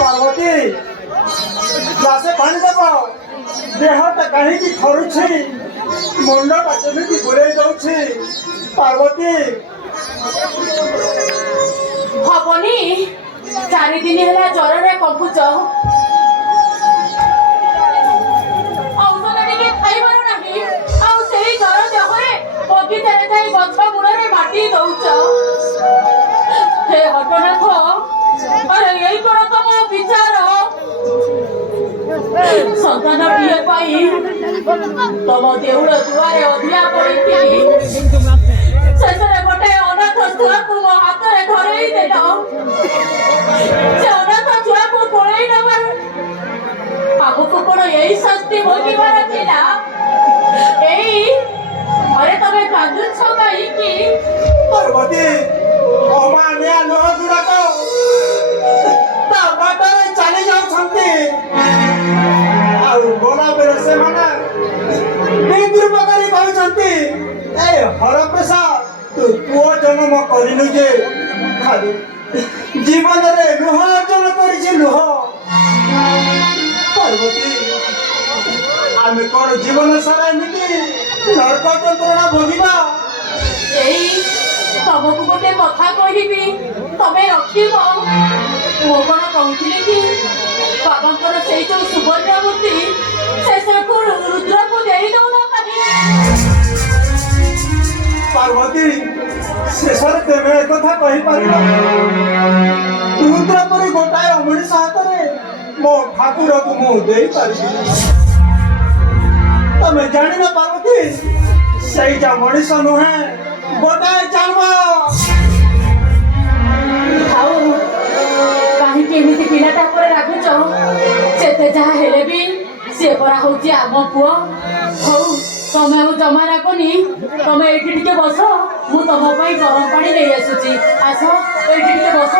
पार्वती ग्लासे पानी देव देहटा कहीं थरुछि मुंडटा केमिति घुरे जाउछि पार्वती हबनी 4 दिन है ज्वर रे कंपुच औषध टिके खाइबार नाही आउ सेही ज्वर देहरे बगीचारे जाई गछ मूଳରେ माटी दउछ हे हटनाथ अरे यही कोन तम विचार संतान प्रिय पाई तम देउळ दुआरे अधिया पड़िथि शेषरे गोटे अनाथ छुआକୁ ମୋ ହାତରେ ଧରେଇ ଦେଲ ସେ ଅନାଥ ଛୁଆକୁ କୋଳେଇ ନେବାର ଆଗକୁ କଣ ଏଇ ଶାସ୍ତି ଭୋଗିବାର ଥିଲା ଏଇ अरे तमे कांदुछ काईकि पार्वती अमानिया लोह गुड़ाक ता बाटरे चली जाउछंती आउ गोला बेर से माने निद्रुपकारी कहउछंती ए हरप्रसाद तू पुओ जन्म करिनु जे खाली जीवन रे लुह अर्जन करिछि लुह पार्वती आमे कोन जीवन सारा एमिति नरक यंत्रणा भोगिबा एई तमको गोटे कथा कहिबी तमे रखिबो मो कोन कहथिले कि बाबांकर सेई जो सुवर्ण मूर्ति शेषको रुद्र को देई दउना काहे पार्वती शेषर तेमे कथा कहि पारिबा रुद्र परि गोटाए अमृत हातरे मो ठाकुर को मो देई पारिबी तमे जानि ना पार्वती सही जा मनीष नुहे गोटाए जानबो आउ काहे के एमिति पिलाटा पर राखुछ सेते जहा हेले भी से परा होची आम पुओ हौ तमे जमा राखनी तमे एठी टिके बस मु तम पई गरम पानी देई आसुची आस एठी टिके बस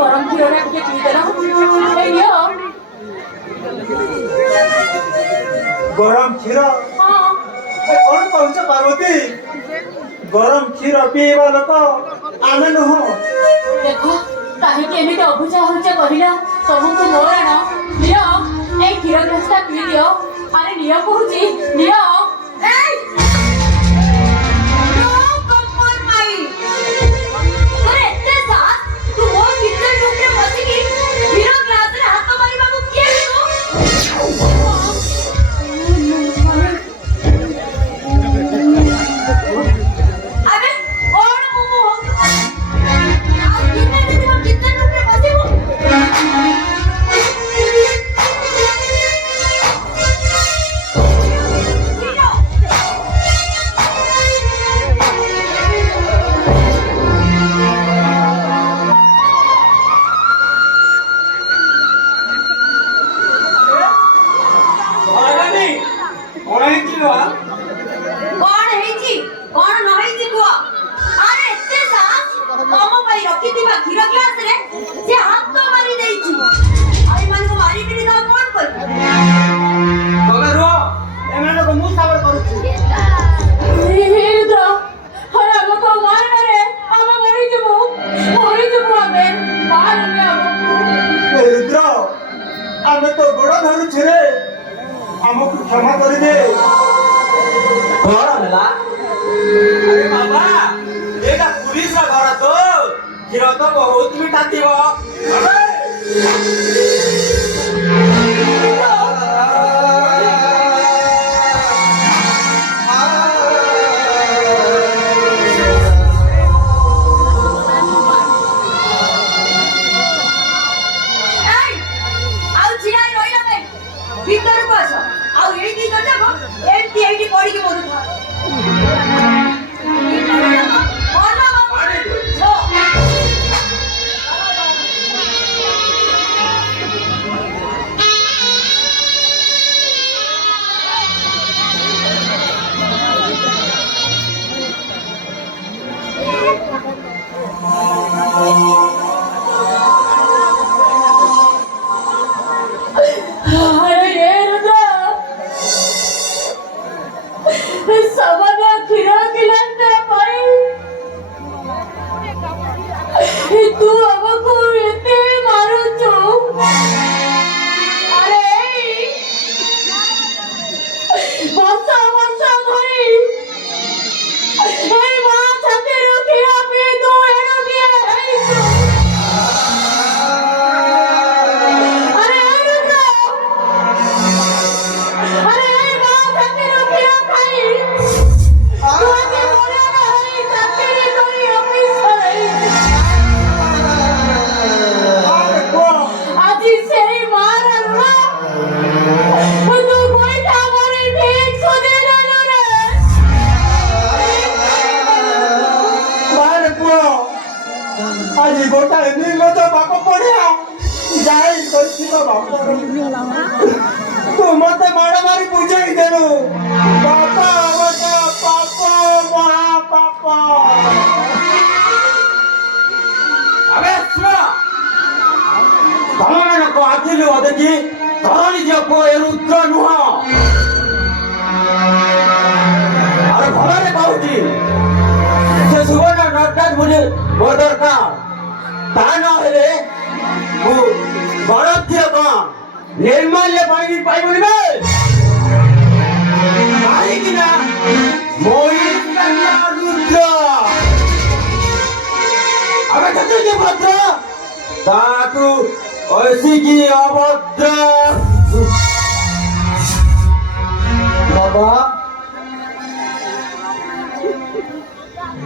गरम क्षीर गरम क्षीर कौन कहछ पार्वती गरम क्षीर पीवा लोक आमे नुह देखो काहे के एमिति अबुझा होचे कहिला तुमको मोराण लियो ए क्षीर ग्लासटा पी दियो अरे लियो कहूची लियो क्षमा कर दे कौन हला अरे बाबा एटा पुलिस रा घर तो क्षीर तो बहुत मीठा थिबो ତୁ ମତେ ମାଡ଼ ମାରି ବୁଝେଇ ଦେଲୁ ପାପ ଗୋଟେ ପାପ ମହାପାପ। अबे सुनो ତମମାନଙ୍କ ଆଖିରୁ ଦେଖି ଧରଣୀ ଝିଅ ପୁଅ ଏ ରୁଦ୍ର ନୁହଁ। ଆରେ ଭଲରେ କହୁଛି ସେ ସୁବର୍ଣ୍ଣ ନଟରାଜ ବୋଲି ମୋ ଦରକାର। ତା ନହେଲେ ମୁଁ ଗଣତିର କଣ ନିର୍ମାଲ୍ୟ ପାଣି ପାଇବନି ବେ। କାହିଁକି ନା ମୋ ରୁଦ୍ର ଆମେ କେତେ ଭଦ୍ର ତାଠୁ ଐଶିକି ଅଭଦ୍ର। ବାବା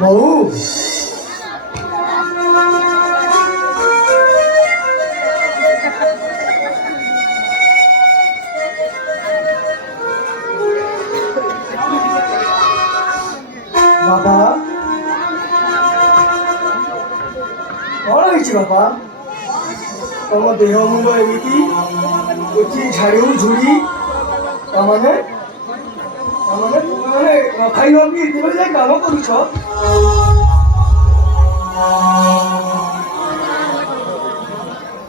ବୋଉ ବାବା କଣ ହେଇଛି ବାବା? ତମ ଦେହ ମୁଣ୍ଡ ଏମିତି ଏଠି ଝାଡ଼ିବୁ ଝୁଡ଼ି ତାମାନେ ଖାଇବା କି ଏତେବେଳେ ଯାଇ କାମ କରୁଛ?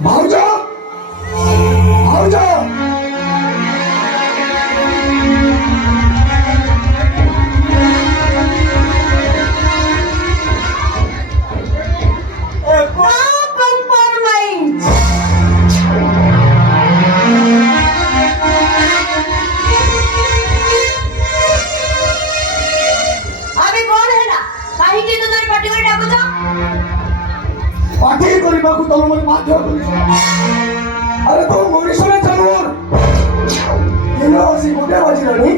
ଭାଉଜ ଭାଉଜ ପାଟି କରିବାକୁ ତମ ମତେ ବାଧ୍ୟ କରୁଛ। ଆରେ ତମ ମଣିଷରେ ଜାନୁଆର ଦିନ ଆସି ଗୋଟେ ବାଜିଲାଣି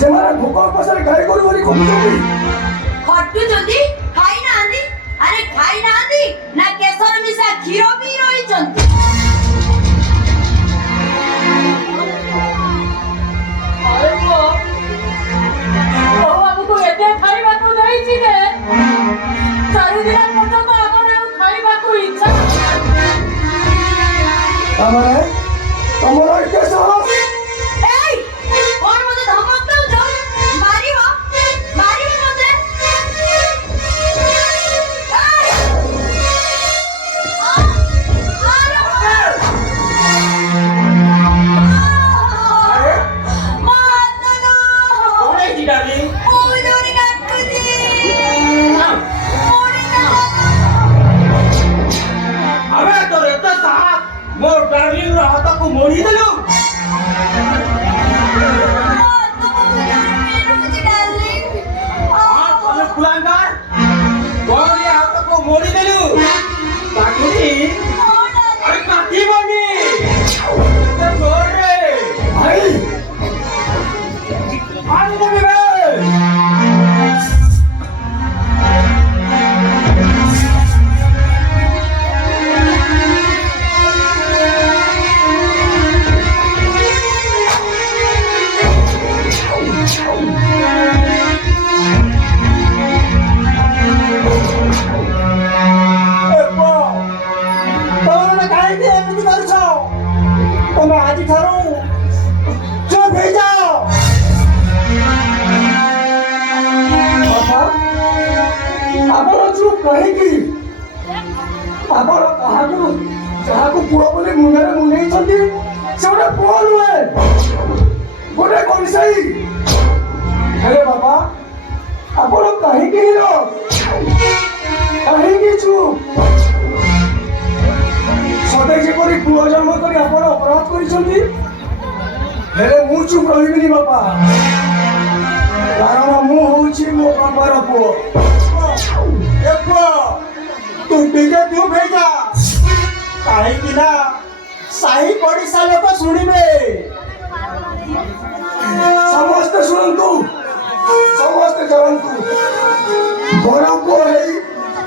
ସେମାନେ ଭୋକ ପଛରେ ଗାଈ କରୁ ବୋଲି ଖଟୁଛନ୍ତି। ଖଟୁଛନ୍ତି ଖାଇନାହାନ୍ତି? ଆରେ ଖାଇନାହାନ୍ତି ନା କେଶର ମିଶା କ୍ଷୀର ପିଇ ରହିଛନ୍ତି? ଆରେ ବୋଉ ଆମକୁ ଏତେ ଖାଇବାକୁ ଦେଇଛି ଯେ ଚାରିଦିନ ପର୍ଯ୍ୟନ୍ତ ଆପଣ ଖାଇବାକୁ ଇଚ୍ଛା। ତାମାନେ ତମର ଏତେ ସାହସ? ଏଇ କଣ ମତେ ଧମକ ଦଉଛ? ମାରିବ ମାରିବ ମତେ? କଣ ହେଇଛି ଡାଲି? अबे तो रहता साहब वो डार्लिंग रहता को मोड़ी दे लो। हाँ तुम्हें पुलांगार कौन ये रहता को मोड़ी दे लो। काटूनी अरे काटी बनी तो छोड़ रे भाई आने दे बे। ତମେ କାହିଁକି ଏମିତି କରୁଛ? ତମେ ଆଜିଠାରୁ ଚୁପ୍ ହେଇଯାଅ। ବାପା ଆପଣ ଚୁପ୍ କାହିଁକି? ଆପଣ ଯାହାକୁ ପୁଅ ବୋଲି ମୁଣ୍ଡରେ ମୁଣ୍ଡେଇଛନ୍ତି ସେ ଗୋଟେ ପୁଅ ନୁହେଁ, ଗୋଟେ କଂସାଇ। ହେଲେ ବାବା ଆପଣ କାହିଁକି ହିର? କାହିଁକି ଚୁପ୍? ସତେ ଯେପରି ପୁଅ ଜନ୍ମ କରି ଆପଣ ଅପରାଧ କରିଛନ୍ତି। ହେଲେ ମୁଁ ଚୁପ୍ ରହିବିନି ବାପା, କାରଣ ମୁଁ ହଉଛି ମୋ ବାପାର ପୁଅ। ତୁ ଟିକେ ଚୁପ୍ ହେଇଯା, କାହିଁକି ନା ସାହି ପଡ଼ିଶା ଲୋକ ଶୁଣିବେ। ସମସ୍ତେ ଶୁଣନ୍ତୁ, ସମସ୍ତେ ଜାଣନ୍ତୁ ବଡ଼ ପୁଅ ହେଇ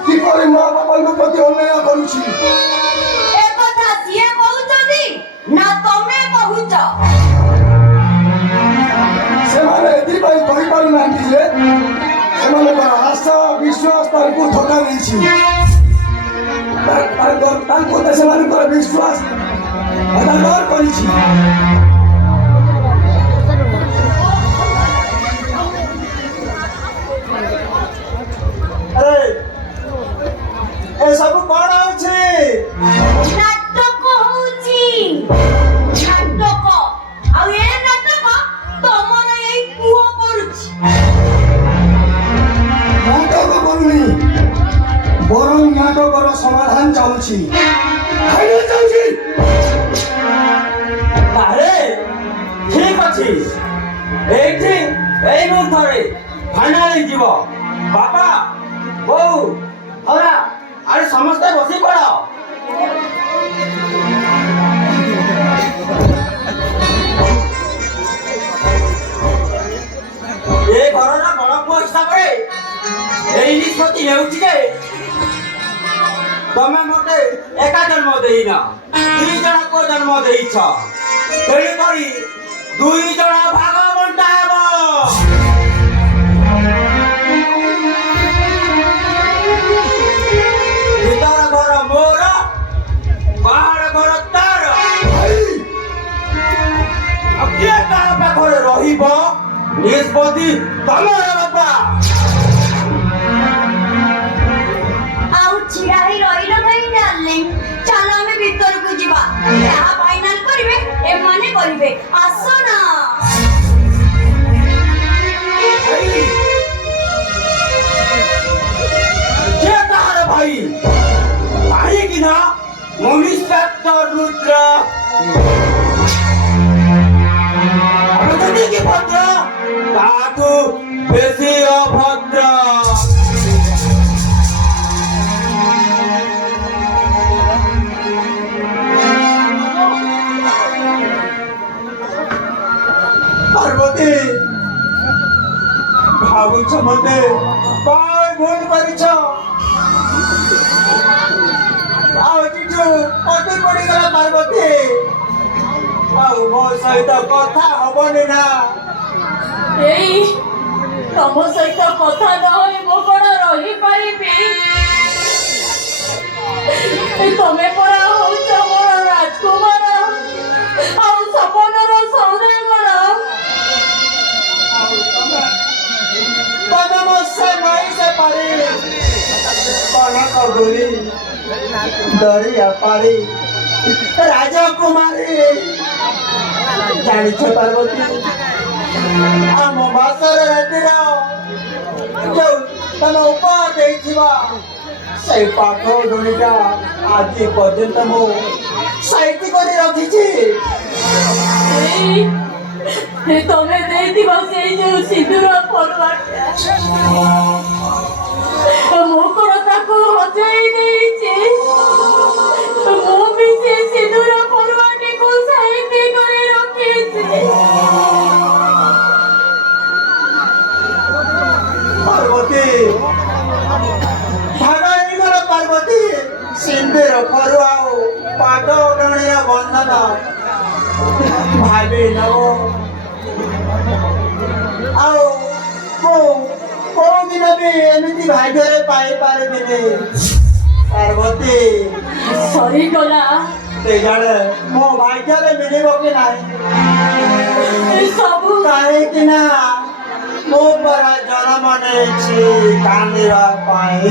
କିପରି ମା ବାପାଙ୍କ ପ୍ରତି ଅନ୍ୟାୟ କରୁଛି। ସିଏ କହୁଛନ୍ତି ନା ତମେ କହୁଛ? ସେମାନେ ଏଥିପାଇଁ କହିପାରୁନାହାନ୍ତି ଯେ ସେମାନଙ୍କର ଆଶା ବିଶ୍ୱାସ ତାଙ୍କୁ ଧୋକା ଦେଇଛି। ତାଙ୍କୁ ସେମାନଙ୍କର ବିଶ୍ୱାସ অনাদর করেছি। আরে এসব কଣ ଅଛି? ନାଟକ ହଉଛି ନାଟକ। ଆଉ ଏ ନାଟକ ତମର ଏଇ ପୁଅ କରୁଛି। নাটক করুনি, বরং নাটকর সমাধান চাହୁছি। ফাইনাল চাହୁছি। আরে ঠিক ଅଛି, এইଠି এই মুহূর্ତ୍ତରେ ଫାଇନାଲ ହେଇଯିବ। ବାପା ବୋଉ ହରା, ଆରେ ସମସ୍ତେ ବସି ପଡ଼। ଏ ଘରର ବଡ଼ ପୁଅ ହିସାବରେ ଏଇ ନିଷ୍ପତ୍ତି ହେଉଛି ଯେ ତମେ ମତେ ଏକା ଜନ୍ମ ଦେଇନ, 2 ଜଣ ପୁଅ ଜନ୍ମ ଦେଇଛ। ତେଣୁକରି 2 ଜଣ ଭାଗ ବଣ୍ଟା ହେବ। ଭିତର ଘର ମୋର, ବାହାର ଘର ତାର। ଆଉ କିଏ କାହା ପାଖରେ ରହିବ ନିଷ୍ପତ୍ତି ତମର ବାପା। ଆଉ ଛିଡ଼ା ହେଇ ରହିଲ କାହିଁ ଡାର୍ଲିଂ? ଚାଲ ଆମେ ଭିତରକୁ ଯିବା। ଯାହା ଫାଇନାଲ କରିବେ ଏମାନେ କରିବେ। ଆସ ନା। କିଏ କାହାର ଭାଇ? କାହିଁକି ନା ମୁଁ ଇନ୍ସପେକ୍ଟର ରୁଦ୍ର। ଆମେ ଯେତିକି ଭଦ୍ର ତାଠୁ ବେଶୀ ଅଭଦ୍ର। ପାର୍ବତୀ, ଭାବୁଛ ମତେ କଣ ଭୁଲ କରିଛ? ଆଉ ଚିଠୁ କଟି ପଡିଗଲା ପାର୍ବତୀ। ଆଉ ମୋ ସହିତ କଥା ହବନି ନା? ଏଇ ତମ ସହିତ କଥା ନହୋଇ ମୁଁ କଣ ରହିପାରିବି? ତମେ ପରା ହଉଛ ମୋର ରାଜକୁମାର, ଆଉ ସପନର ସୌଦାଗର। ତମେ ମୋ ସେ ନଈ ସେ ପାରି, କନକ ଗୁରି, ଦରିଆ ପାରି, ରାଜକୁମାରୀ। ଜାଣିଛ ପାର୍ବତୀ, ଆମ ବାସର ରାତିର ଯୋଉ ତମେ ଉପହାର ଦେଇଥିବା ସେଇ ପାଠ ଦୋଳିଟା ଆଜି ପର୍ଯ୍ୟନ୍ତ ମୁଁ ସାଇତି କରି ରଖିଛି। ତମେ ଦେଇଥିବା ସେଇ ଯୋଉ ସିନ୍ଦୁର ପରୁଆଟା ମୁଁ କଣ ତାକୁ ହଜେଇ ଦେଇଛି? ମୁଁ ବି ସେ ସିନ୍ଦୁର ପରୁଆଟିକୁ ସାଇତି କରି ରଖିଛି। ପାର୍ବତୀ, ଭାଗ ହେଇଗଲ ପାର୍ବତୀ। ସିନ୍ଦୁର ପରୁଆ ଆଉ ପାଦ ଓଢ଼ଣୀର ବନ୍ଧନ ଭାବି ନବ। ଆଉ ମୁଁ କୋଉଦିନ ବି ଏମିତି ଭାଗ୍ୟରେ ପାଇପାରିବିନି ପାର୍ବତୀ। ସରିଗଲା। କେଜାଣେ ମୋ ଭାଗ୍ୟରେ ମିଳିବ କି ନାହିଁ? ସବୁ କାହିଁକି ନା ମୁଁ ପରା ଜନ୍ମ ନେଇଛି କାନ୍ଦିବା ପାଇଁ।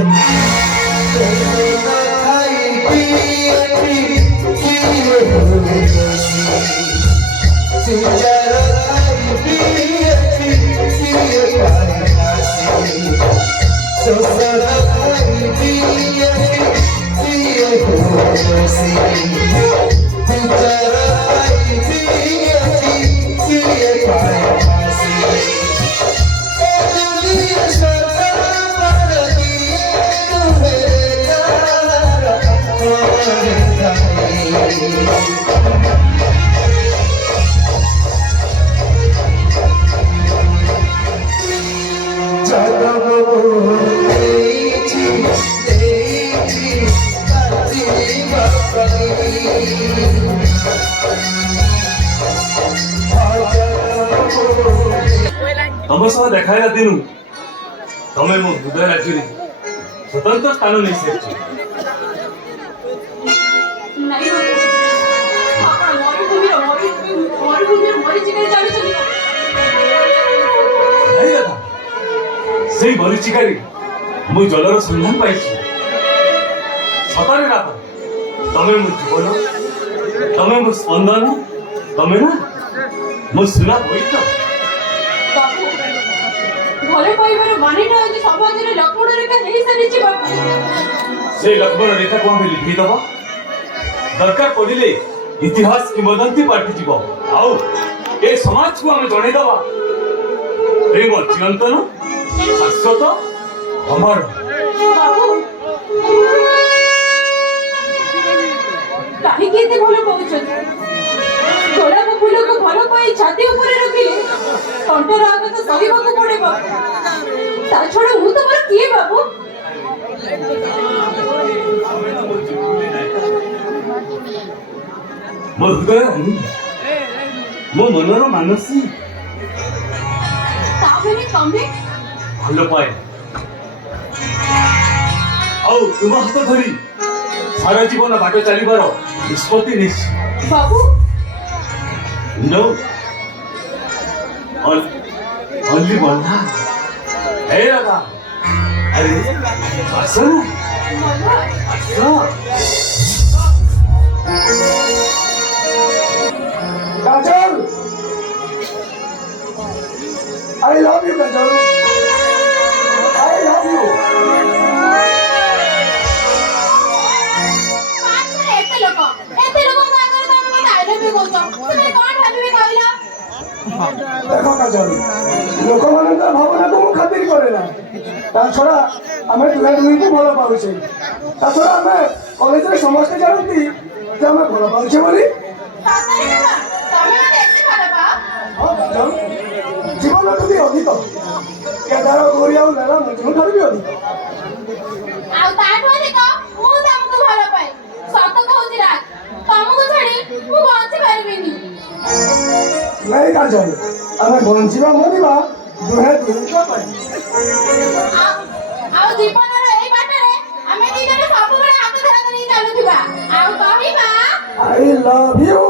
ତମ ସହ ଦେଖା ହେଲା ଦିନୁ ତମେ ମୋ ହୃଦୟ ରାଜ୍ୟରେ ସ୍ୱତନ୍ତ୍ର ସ୍ଥାନ ନେଇ ସାରିଛ। ନାଇଁ ସେଇ ମରିଚିକାରେ ମୁଁ ଜଳର ସନ୍ଧାନ ପାଇଛି। ସତରେ ରାଧା, ତମେ ମୋ ଜୀବନ, ତମେ ମୋ ସ୍ପନ୍ଦନ, ତମେ ନା ମୋ ସୁନା ବୋଇତ। ବାବୁ, ଭଲ ପାଇବାର ମାନେଟା ହେଉଛି ସମାଜରେ ଲକ୍ଷ୍ମଣ ରେଖା ହେଇସାରିଛି ବାବୁ। ସେଇ ଲକ୍ଷ୍ମଣ ରେଖାକୁ ଆମେ ଲିଭିଦେବା, ଦରକାର ପଡ଼ିଲେ ଇତିହାସ କିମ୍ବଦନ୍ତୀ ପାଲଟିଯିବ। ଆଉ ଏ ସମାଜକୁ ଆମେ ଜଣେଇଦେବା ପ୍ରେମ ଚିରନ୍ତନ, ଶାଶ୍ୱତ, ଅମର। ବାବୁ, କାହିଁକି ଏତେ ଭଲ ପାଉଛନ୍ତି? ଗୋଲାପ ଫୁଲକୁ ଭଲ ପାଇ ଛାତି ଉପରେ ରଖିଲେ କଣ୍ଠର ଆଘାତ ସହିବାକୁ ପଡେ ବାବୁ। ତା ଛଡା ମୁଁ ତମର କିଏ ବାବୁ? ମୋ ହୃଦୟ ରାଣୀ, ମୋ ମନର ମାନସୀ। ତାପରେ ତମେ ଭଲ ପାଏ, ଆଉ ତୁମ ହାତ ଧରି ସାରା ଜୀବନ ବାଟ ଚାଲିବାର ନିଷ୍ପତ୍ତି ନେଇଛି। ବାବୁ, No. Only one hand. Hey, Radha. अरे आसो ना, आसो। काजल, I love you, Kajal. I love you. देखो काजल, लोक मान भावना को खातिर करे ना। छड़ा आम दुहे दुही को भल पाचे। छड़ा आम कलेज समस्ते जानती आम भल पाचे बोली। जीवन टू भी अधिक केदार गौरी आउ नाला मजनू ठार भी अधिक। नहीं काजल, आम बंचा मरवा दुहे दुही I love you.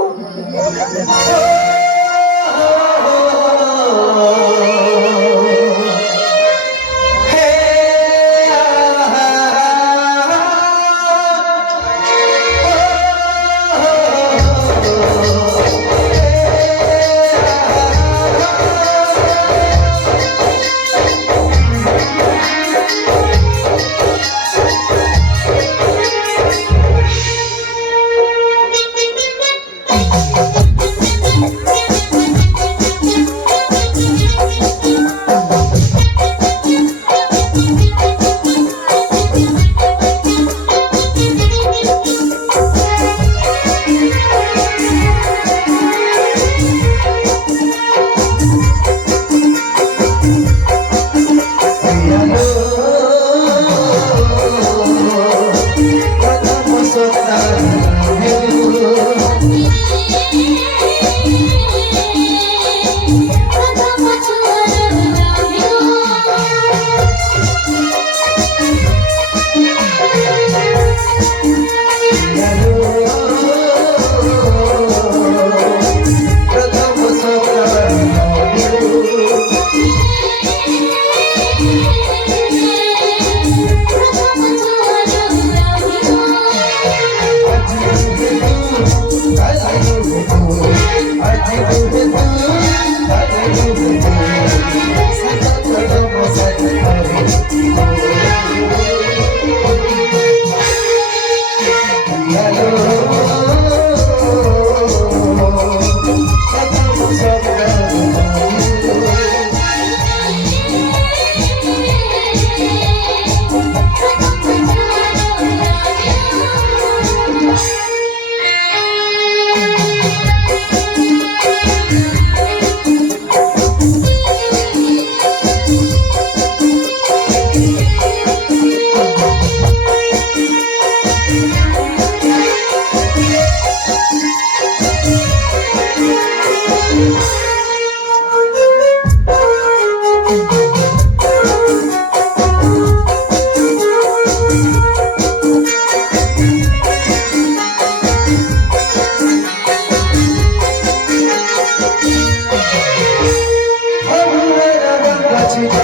Chica,